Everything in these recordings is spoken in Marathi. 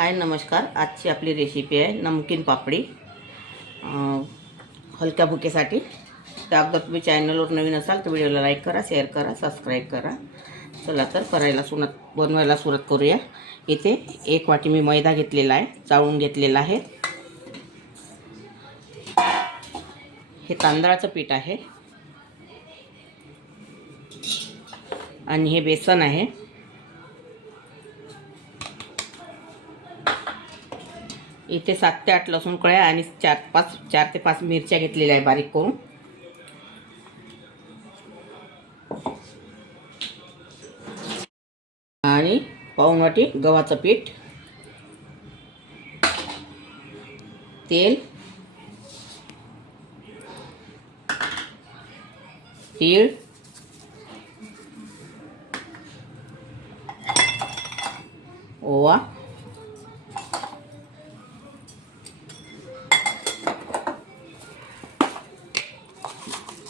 हाय नमस्कार। आजची आपली रेसिपी आहे नमकीन पापडी हलक्या भुकेसाठी। तर अगोदर तुम्ही चॅनलवर नवीन असाल तर व्हिडिओला लाईक करा, शेअर करा, सबस्क्राईब करा। चला तर बनवायला सुरुवात करूया। इथे 1 वाटी मी मैदा घेतलेला आहे, चाळून घेतलेला आहे। हे तांदळाचं पीठ आहे आणि हे बेसन आहे। इथे 7 ते 8 लसूण कळ्या आणि 4 ते 5 मिरच्या घेतलेल्या आहे बारीक करून। आणि पाऊण वाटी गव्हाचं पीठ, तेल, तीळ, ओवा,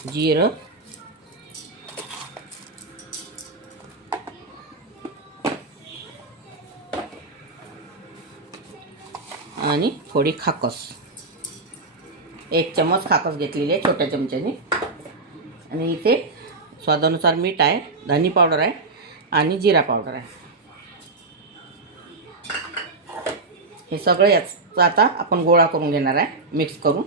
जीरं, आणि थोडी खाकस। 1 चम्मच खाकस घेतलेली आहे छोट्या चमच्याने। आणि इथे स्वादानुसार मीठ आहे, धनी पावडर आहे आणि जिरा पावडर आहे। हे सगळं याचा आता आपण गोळा करून घेणार आहे, मिक्स करून।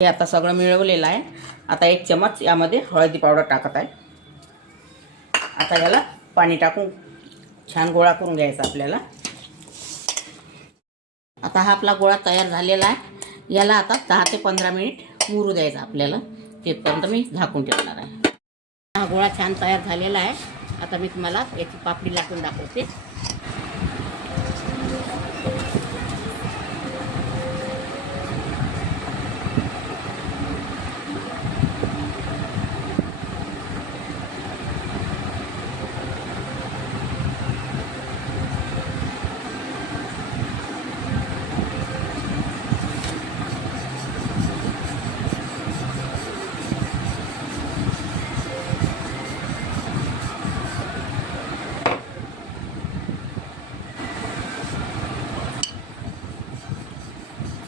हे आता सगळं मिळवलेलं आहे। आता 1 चम्मच यामध्ये हळदी पावडर टाकत आहे। आता याला पाणी टाकून छान गोळा करून घ्यायचा आपल्याला। आता हा आपला गोळा तयार झालेला आहे। याला आता 10 ते 15 मिनिट मुरू द्यायचा आपल्याला। तिथपर्यंत मी झाकून ठेवणार आहे। हा गोळा छान तयार झालेला आहे। आता मी तुम्हाला याची पापडी लाटून दाखवते।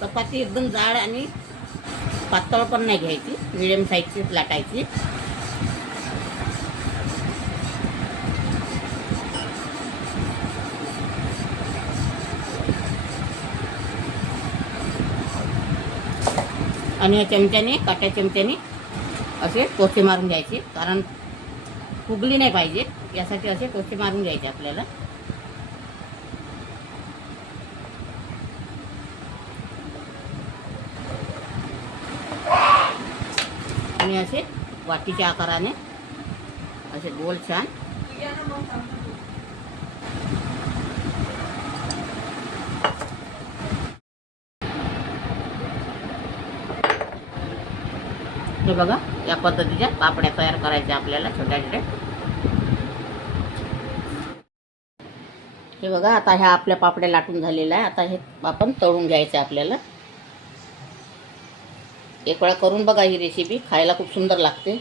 चपाती एकदम जाड आणि पातळ पण नाही घ्यायची, मीडियम साईजचीच लाटायची। आणि या चमच्याने, काट्या चमच्याने असे टोचे मारून घ्यायचे, कारण फुगली नाही पाहिजे यासाठी असे टोचे मारून घ्यायचे आपल्याला। आणि असे वाटीच्या आकाराने असे गोल छान हे बघा, या पद्धतीच्या पापड्या तयार करायच्या आपल्याला छोट्या छोट्या। हे बघा, आता ह्या आपल्या पापड्या लाटून झालेल्या आहे। आता हे आपण तळून घ्यायचं आपल्याला। एक वेळा करून बघा ही रेसिपी, खायला खूप सुंदर लागते।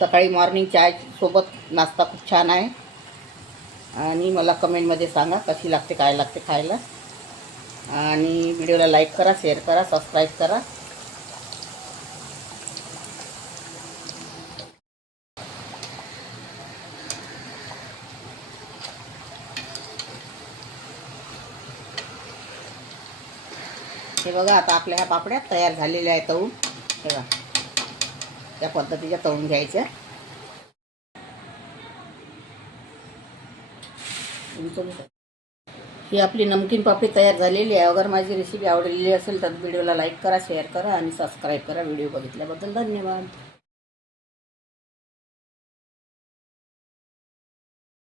सकाळी मॉर्निंग चाय सोबत नाश्ता खूप छान आहे। आणि मला कमेंटमध्ये सांगा कशी लागते, काय लागते खायला। आणि व्हिडिओला लाईक करा, शेअर करा, सबस्क्राईब करा। हे बघा, आता आपल्या ह्या पापड्या तयार झालेल्या आहेत तळून। हे बघा, त्या पद्धतीच्या तळून घ्यायच्या। ही आपली नमकीन पापडी तयार झालेली आहे। अगर माझी रेसिपी आवडलेली असेल तर व्हिडिओला लाईक करा, शेअर करा आणि सबस्क्राईब करा। व्हिडिओ बघितल्याबद्दल धन्यवाद।